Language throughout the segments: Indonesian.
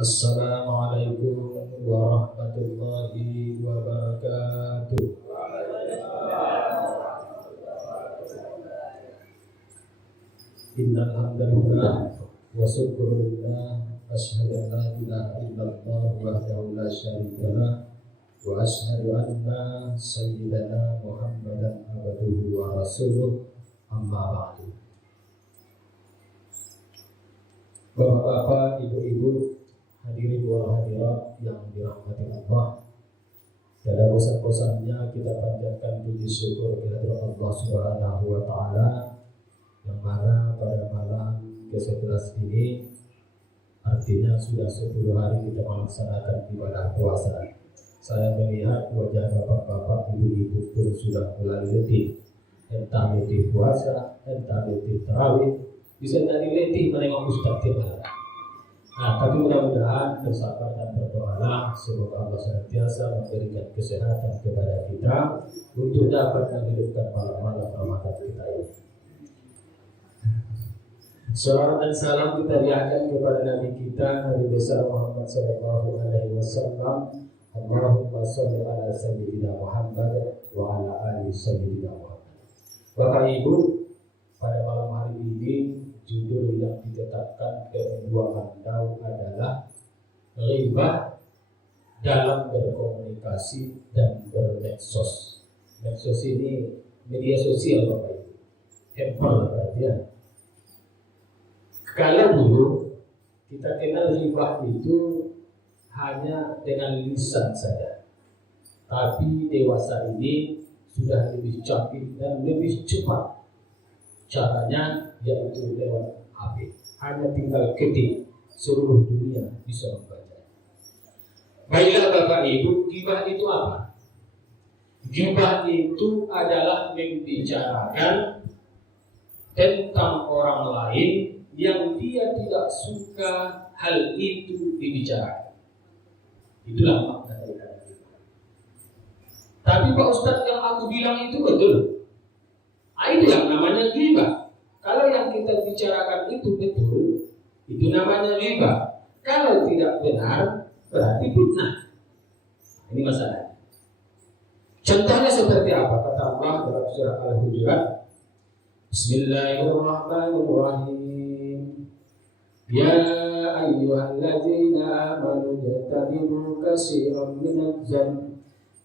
Assalamualaikum warahmatullahi wabarakatuh. Innal hamdalillah wa syukrulillah asyhadu an la ilaha illallah wahdahu la syarika lah wa asyhadu anna sayyidana Muhammadan abduhu wa rasuluh, amma ba'du. Bapak-bapak, ibu-ibu, hadirin wa hadirat yang dirahmati Allah, pada bosan-bosannya kita panjatkan puji syukur kehadirat Allah Subhanahu wa taala yang mana pada malam ke-11 ini, artinya sudah 10 hari kita melaksanakan ibadah puasa. Saya melihat wajah bapak-bapak, ibu-ibu pun sudah mulai letih, entah letih puasa, entah letih tarawih, bisa jadi letih menengok Ustaz tiap hari. Nah, tapi mudah-mudahan bersabar dan berdoalah semoga Allah senantiasa memberikan kesehatan kepada kita untuk dapat menghidupkan malam-malam Ramadan kita ini. Salawat dan salam kita lihatkan kepada Nabi kita, Nabi besar Muhammad sallallahu alaihi wasallam. Allahumma shalli ala sayyidina Muhammad wa ala ali sayyidina Muhammad. Bapak Ibu, pada malam hari ini judul yang ditetapkan kedua mandau adalah ghibah dalam berkomunikasi dan bermedsos. Medsos ini media sosial Bapak Ibu, handphone berarti ya. Kalau dulu kita kenal ghibah itu hanya dengan lisan saja, tapi dewasa ini sudah lebih canggih dan lebih cepat. Caranya yaitu lewat HP. Hanya tinggal ketik, seluruh dunia bisa membaca. Baiklah Bapak Ibu, ghibah itu apa? Ghibah itu adalah membicarakan tentang orang lain yang dia tidak suka hal itu dibicarakan. Itulah makna dari kata ghibah. Tapi Pak Ustadz, yang aku bilang itu betul. Itu yang namanya ghibah. Kalau yang kita bicarakan itu betul, itu namanya ghibah. Kalau tidak benar, berarti fitnah. Ini masalah. Contohnya seperti apa? Kata Allah dalam surah Al-Hujurat, Bismillahirrahmanirrahim. Ya ayyuhalladzina amanu jatanibu katsiran minadz-dzanni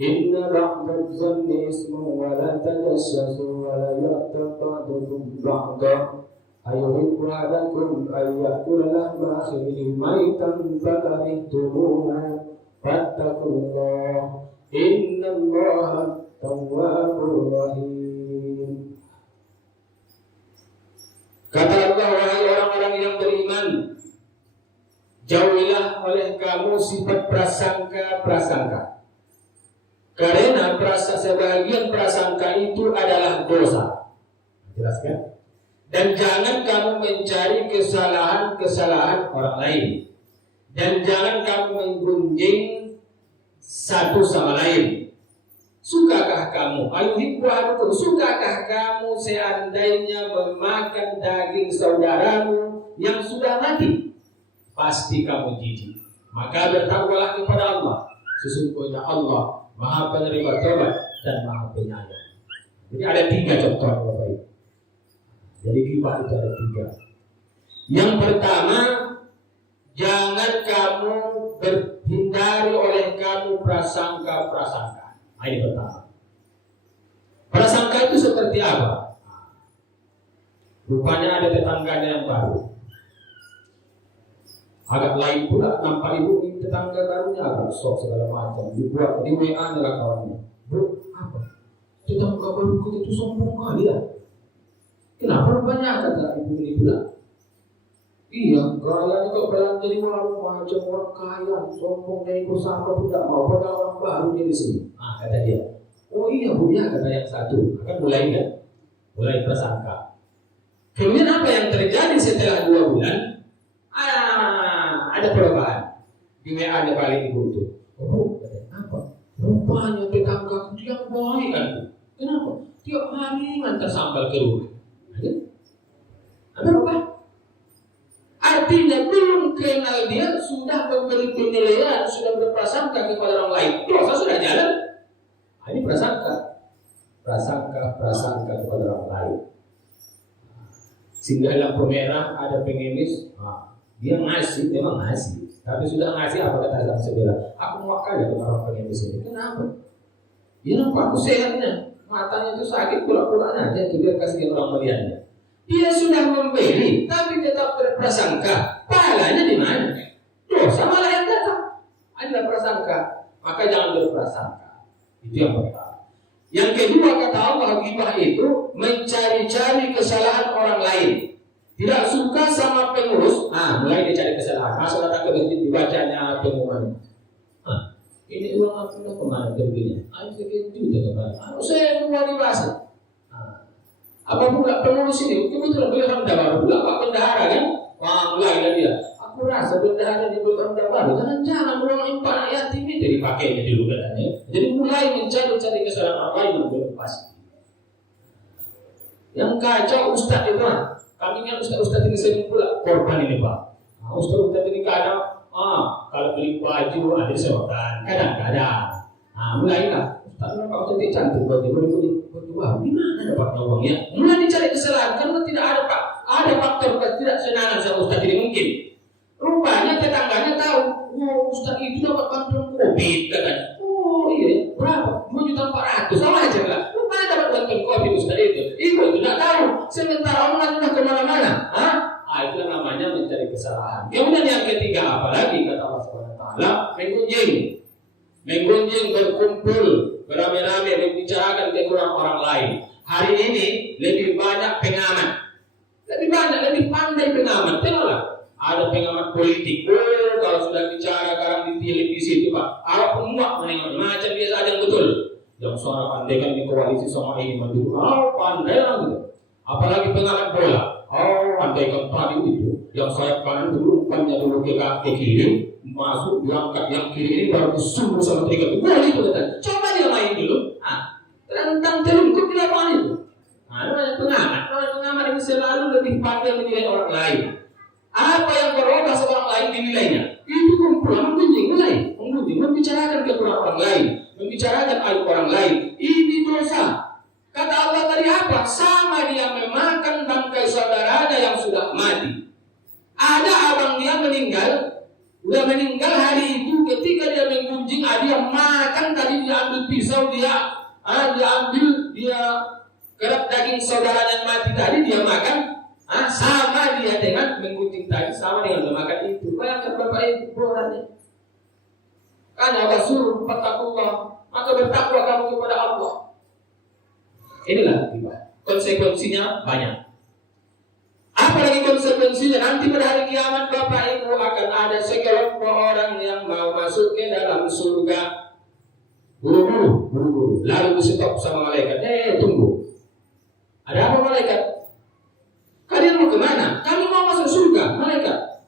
inna ba'dadz-dzanni ismun wa la tajassasu wa la yaghtab ba'dukum ba'dan ayuhibbu ahadakum ay ya'kula lahma akhihi maytan fakarihtumuhu fattaqullaha innallaha tawwabur rahim. Kata Allah, wahai orang-orang yang beriman, jauhilah oleh kamu sifat prasangka-prasangka. Karena sebagian prasangka itu adalah dosa. Jelaskan? Dan jangan kamu mencari kesalahan-kesalahan orang lain. Dan jangan kamu menggunjing satu sama lain. Sukakah kamu? Sukakah kamu seandainya memakan daging saudaramu yang sudah mati? Pasti kamu jijik. Maka bertakwalah kepada Allah. Sesungguhnya Allah Maha penerima taubat dan Maha penyayang. Jadi ada 3 contoh Bapak Ibu. Jadi ghibah itu ada 3. Yang pertama, jangan kamu berhindari oleh kamu prasangka-prasangka. Ini pertama. Prasangka itu seperti apa? Rupanya ada tetangganya yang baru. Agak lain pula, nampak ibu ini tetangga barunya agak sok segala macam. Dibuat di WA adalah kawannya. Bro, apa? Tetangga baru kita itu sombong kali ya? Kenapa rupanya kata ibu ini pula? Iya, gayanya kok belanja di warung macam orang kaya, sombong dari bersama pun tak mau. Padahal orang baru dia di sini. Kata dia. Oh iya bu, ya kata yang satu. Akan mulai kan? Mulai prasangka. Kemudian apa yang terjadi setelah 2 bulan? Ada perubahan. Di WA ada balik ibu itu. Oh, apa? Rupanya tetangga dia baik kan? Kenapa? Tiap hari ngantar sambal ke rumah. Ada apa? Artinya belum kenal dia sudah penyelewenggan, sudah berprasangka kepada orang lain, dosa sudah jalan. Ini prasangka kepada orang lain. Sehingga lampu merah ada pengemis, dia ngasih, memang ngasih, tapi sudah ngasih apa kata sang saudara? Aku mau kaya dengan orang pengemis ini. Kenapa? Dia nampak aku sehatnya, matanya itu sakit pura-pura aja, itu dia kasih orang melihatnya. Dia sudah memberi, tapi tetap berprasangka. Pahalanya di mana? Dosa malah yang datang. Adalah prasangka, maka jangan berprasangka. Itu yang pertama. Yang kedua kata Allah, ghibah itu mencari-cari kesalahan orang lain. Tidak suka sama pengurus, mulai dia cari kesalahan. Masuk datang ke masjid dibacanya pengumuman. Ini uang aku udah kemana perginya? Ayo sekian juta kemana? Saya luar dewasa. Apa pula pengurus ini? Kebetulan beliau Hamda baru pula Pak Bendahara kan? Mulai lah dia. Aku rasa bendahara di Hamda baru. Jangan uang impan yatim itu dipakainya dulu katanya. Jadi mulai mencari kesalahan orang lain yang belum pasti. Yang kacau ustaz itu kami kan ustaz ini sering pula korban ini Pak. Ustaz ini kadang kalau beli baju ada disewakan, kadang-kadang. Mulailah ustaz nampak cantik baju di mana dapatnya uangnya? Mulai dicari kesalahan karena tidak ada faktor ketidaksenangan sama ustaz ini mungkin. Rupanya tetangganya tahu, ustaz itu dapat bantuan COVID katanya. Iya, berapa? 2.400.000 sama aja lah. Rupanya dapat bantuan COVID ustaz itu. Ibu tidak tahu. Sementara orang sudah kemana-mana. Itu namanya mencari kesalahan. Kemudian yang ketiga apalagi kata Allah SWT, menggunjing berkumpul beramai-ramai membicarakan kekurangan orang lain. Hari ini lebih banyak pengamat, lebih pandai pengamat. Tengoklah, ada pengamat politik. Kalau sudah bicara sekarang di televisi itu Pak, Arab semua menengok macam biasa aja yang betul. Yang seorang pandai kan di koalisi sama ini mandiri. Pandai lah gitu. Apalagi pengamat bola. Pandai kan tadi itu. Yang sayap kanan dulu, umpannya dulu ke kiri, masuk diangkat yang kiri ini baru disungguh sama tiga itu. Boleh itu katanya. Coba dia main dulu. Tentang terungkup di lapangan itu. Namanya pengamat ini selalu lebih pandai menilai orang lain. Apa yang berubah seorang lain dinilainya? Itu kumpulan mengunjing, membicarakan kekurangan orang lain, membicarakan aib orang lain. Ini dosa. Kata Allah tadi apa? Sama dia memakan bangkai saudaranya yang sudah mati. Ada abang dia udah meninggal hari itu ketika dia menggunjing, dia makan tadi dia ambil pisau dia kerap daging saudara yang mati tadi dia makan. Sama dia dengan menggunjing tadi, sama dengan memakan itu. Bayangkan Bapak Ibu borannya. Kan Allah suruh fattaqullah, maka bertakwa kamu kepada Allah. Inilah konsekuensinya banyak. Apalagi konsekuensinya nanti pada hari kiamat Bapak Ibu akan ada sekelompok orang yang mau masuk ke dalam surga. Buru-buru. Lalu di-stop sama malaikat. Tunggu. Ada apa malaikat? Kalian mau kemana? Kami mau masuk surga, malaikat.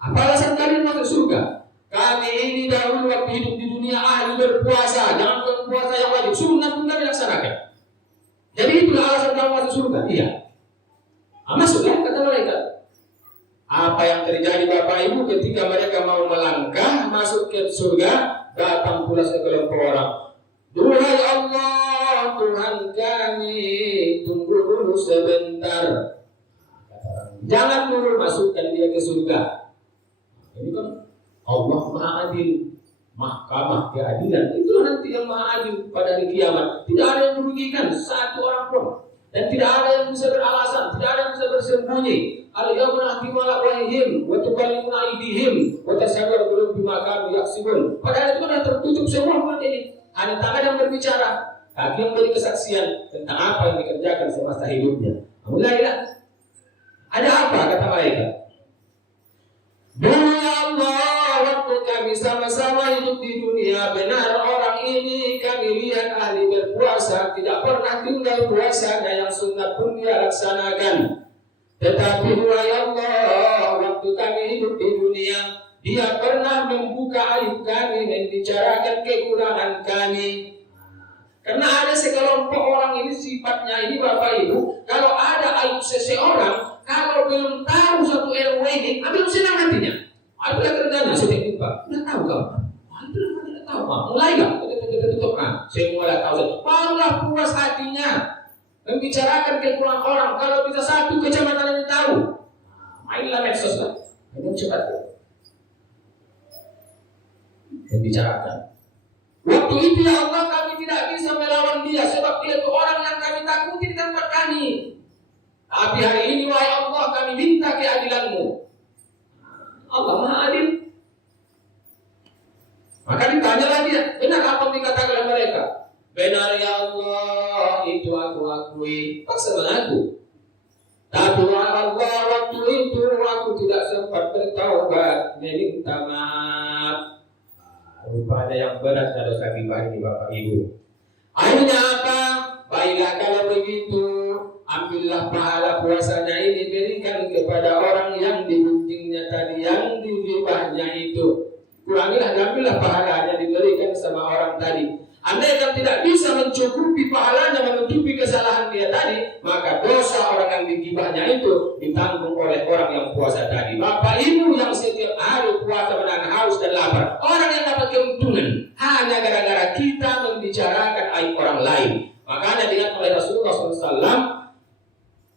Apa alasan kalian masuk surga? Kami ini dahulu waktu hidup di dunia ahli berpuasa. Jangan puasa yang wajib, sunat pun kami laksanakan. Jadi itulah alasan kamu masuk surga. Iya. Masuklah kata malaikat. Apa yang terjadi Bapak Ibu ketika mereka mau melangkah masuk ke surga, datang pula sekelompok orang. Duhai Allah, Tuhan kami, tunggu dulu sebentar. Jangan dulu masukkan dia ke surga. Ini kan Allah Maha Adil, Mahkamah keadilan. Itu nanti yang Maha Adil pada hari kiamat. Tidak ada yang merugikan satu orang pun, dan tidak ada yang bisa beralasan, tidak ada yang bisa bersembunyi. Al-yawma nakhtimu ala afwahihim wa tukallimuna aydihim wa tashhadu arjuluhum bima kanu yaksibun. Padahal itu sudah tertutup semua mulut ini. Hanya tangan yang berbicara, kaki yang beri kesaksian tentang apa yang dikerjakan semasa hidupnya. Mulailah. Ada apa kata malaikat? Dulu ya Allah, waktu kami sama-sama hidup di dunia, benar orang ini kami lihat ahli berpuasa, tidak pernah tinggal puasanya, yang sunat pun dia laksanakan. Tetapi ya Allah, waktu kami hidup di dunia, dia pernah membuka aib kami, membicarakan kekurangan kami. Karena ada sekelompok orang ini sifatnya ini Bapak Ibu, kalau ada aib seseorang, kalau belum tahu satu RW ini, belum senang hatinya. Itulah kerjanya sedikit Pak. Udah tahu kamu? Tidak tahu. Mulailah. Tutup. Saya mulai tahu. Barulah puas hatinya membicarakan kekurangan orang. Kalau bisa satu kecamatan ini tahu, mainlah medsos lah. Ini cepat. Membicarakan. Waktu itu ya Allah kami tidak bisa melawan dia sebab dia itu orang yang kami takuti di tempat kami. Tapi hari ini wahai Allah kami minta keadilan-Mu. Allah Maha Adil. Maka ditanya lagi, benar apa yang dikatakan oleh mereka? Benar ya Allah, itu aku akui. Paksa mengaku. Tapi wahai Allah, waktu itu aku tidak sempat bertaubat, meminta maaf. Rupanya yang berat dosa ghibah ini Bapak Ibu. Akhirnya apa? Baiklah kalau begitu, ambillah pahala puasanya ini, berikan kepada orang yang digunjingnya tadi, yang dighibahnya itu. Kurangilah, ambillah pahalanya, diberikan sama orang tadi. Andai kan tidak bisa mencukupi pahalanya, menutupi kesalahan dia tadi, maka dosa orang yang digibahnya itu ditanggung oleh orang yang puasa tadi. Bapak Ibu yang setiap hari puasa menahan haus dan lapar, orang yang dapat keuntungan hanya gara-gara kita membicarakan aib orang lain. Makanya diingat oleh Rasulullah SAW,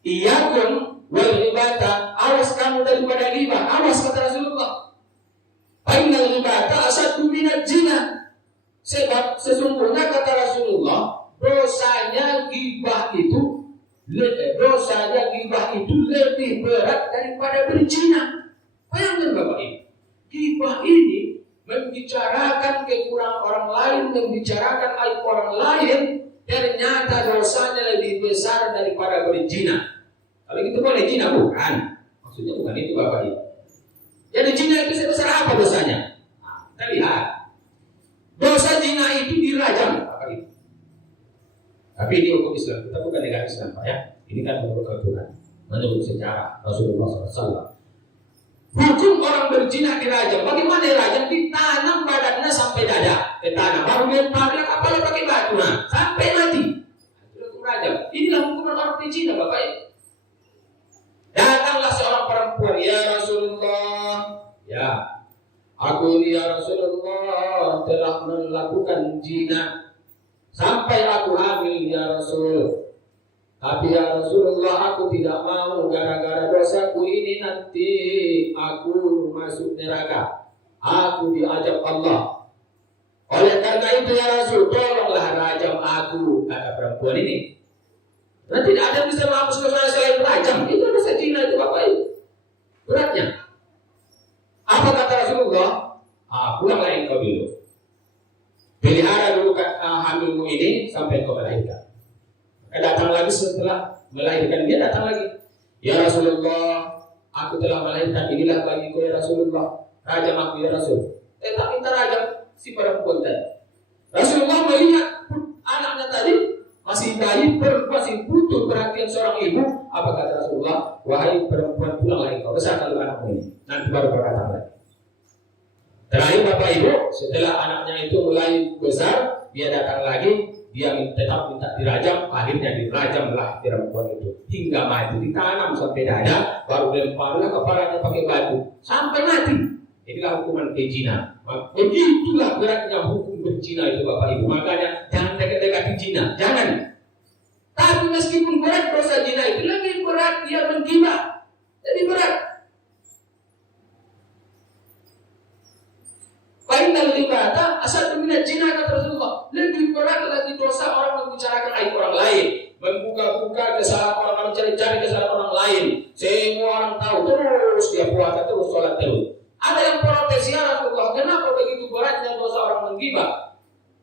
iyakum wal ghibata, awas kamu daripada ghibah. Awas kata Rasulullah. Fa'innal ghibata asaddu minaz zina. Sebab sesungguhnya kata Rasulullah, dosanya ghibah itu lebih berat daripada berzina. Bayangkan Bapak Ibu, ghibah ini membicarakan kekurangan orang lain, membicarakan aib orang lain, ternyata dosanya lebih besar daripada berzina. Kalau gitu boleh zina bukan? Maksudnya bukan itu Bapak Ibu. Jadi zina itu sebesar apa dosanya? Nah, kita lihat. Dosa zina itu dirajam, Bapak Ibu. Tapi ini hukum Islam, kita bukan negara Islam Pak ya. Ini kan menurut aturan, menurut sejarah Rasulullah SAW. Hukum orang berzina dirajam. Bagaimana dirajam? Ditanam badannya sampai dada, ditanam. Baru dilemparkan kepala pakai batu, sampai mati. Itu hukum rajam. Inilah hukuman orang berzina, Bapak Ibu. Datanglah seorang perempuan, ya Rasulullah, ya. Aku ini ya Rasulullah telah melakukan zina sampai aku hamil ya Rasul. Tapi ya Rasulullah aku tidak mau gara-gara dosaku ini nanti aku masuk neraka. Aku diajab Allah. Oleh karena itu ya Rasul, tolonglah rajam aku, kata perempuan ini. Nanti tidak ada yang bisa menghapus dosa selain rajam. Itu dosa zina itu Bapak Ibu. Beratnya. Apa kata Rasulullah? Pulanglah engkau dulu. Pelihara dulu hamilmu ini sampai engkau melahirkan. Datang lagi setelah melahirkan, dia datang lagi. Ya Rasulullah, aku telah melahirkan, inilah bagiku ya Rasulullah. Rajam aku ya Rasul. Tak minta rajam si perempuan tadi. Rasulullah melihat anaknya tadi masih bayi, masih butuh perhatian seorang ibu. Apa kata Rasulullah? Wahai perempuan, pulanglah engkau, besarkan dulu anakmu ini. Nanti baru kau datang lagi. Terakhir Bapak Ibu, setelah anaknya itu mulai besar, dia datang lagi, dia tetap minta dirajam. Akhirnya dirajamlah perempuan itu hingga mati, ditanam sampai dada, baru dilemparlah kepalanya pakai batu sampai mati. Inilah hukuman berzina. Begitulah beratnya hukum berzina itu Bapak Ibu. Makanya jangan dekat-dekati zina, jangan. Tapi meskipun berat dosa zina itu, lebih berat dia menggibah, lebih berat. Fa'innal ghibata asaddu minaz zina, kata Rasulullah. Lebih berat lagi dosa orang membicarakan aib orang lain, membuka-buka kesalahan orang, mencari-cari kesalahan orang lain. Semua orang tahu, terus dia puasa terus, sholat terus. Ada yang protes, ya Rasulullah, kenapa begitu beratnya dosa orang menggibah?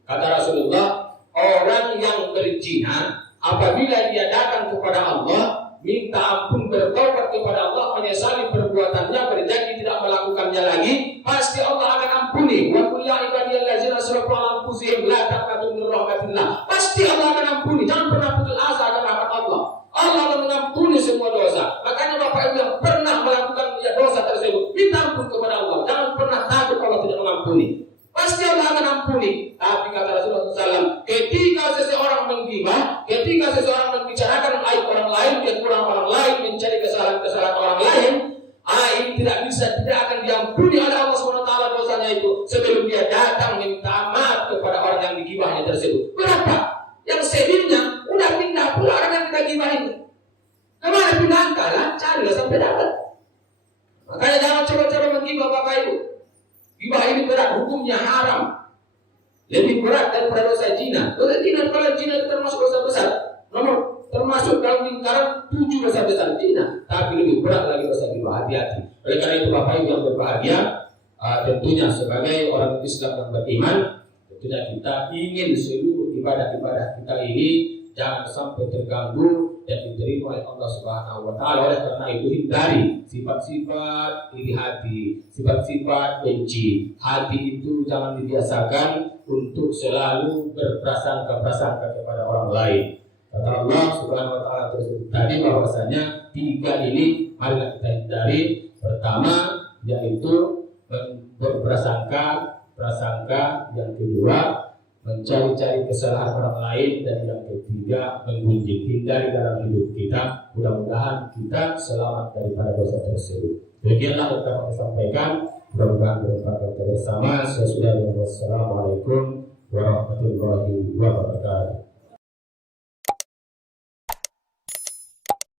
Kata Rasulullah, orang yang berzina apabila dia datang kepada Allah, minta ampun, bertobat kepada Allah, menyesali perbuatannya, berjanji tidak melakukannya lagi, pasti Allah akan ampuni. Wa qul ya ibadiyallazina asrafu ala anfusihim la taqnatu min rahmatillah. Pasti Allah akan ampuni. Jangan pernah putus asa akan rahmat Allah. Allah akan mengampuni semua dosa. Makanya Bapak Ibu yang pernah melakukan dosa tersebut, minta ampun kepada Allah. Jangan pernah takut Allah tidak mengampuni. Pasti Allah akan ampuni. Tapi kata Rasulullah SAW, ketika seseorang menggibah, ketika seseorang membicarakan aib orang lain, kekurangan orang lain, mencari kesalahan-kesalahan orang lain, ini tidak akan diampuni oleh Allah SWT dosanya itu sebelum dia datang minta maaf kepada orang yang digibahnya tersebut. Berapa? Yang selirnya udah pindah pula orang yang kita gibahin. Kemana pindah kalian? Carilah sampai dapat. Makanya jangan coba-coba menggibah bapak ibu. Gibah ini berat, hukumnya haram. Lebih berat daripada dosa zina. Dosa zina, kalau zina itu termasuk dosa besar. Nomor termasuk dalam lingkaran 7 dosa besar zina. Tapi lebih berat lagi dosa gibah. Hati-hati. Oleh karena itu bapak ibu yang berbahagia, tentunya sebagai orang Islam yang beriman, tentunya kita ingin seluruh ibadah-ibadah kita ini jangan sampai terganggu dan diterima oleh Allah Subhanahu wa taala. Oleh karena itu hindari sifat-sifat iri hati, sifat-sifat benci. Hati itu jangan dibiasakan untuk selalu berprasangka-prasangka kepada orang lain. Kata Allah Subhanahu wa taala tersebut tadi bahwasanya 3 ini marilah kita hindari. Pertama yaitu berprasangka, yang kedua mencari-cari kesalahan orang lain, dan yang ketiga menggunjing. Hindari dalam hidup kita. Mudah-mudahan kita selamat daripada dosa tersebut. Demikianlah yang dapat saya sampaikan. Mudah-mudahan bermanfaat kita bersama. Wassalamualaikum warahmatullahi wabarakatuh.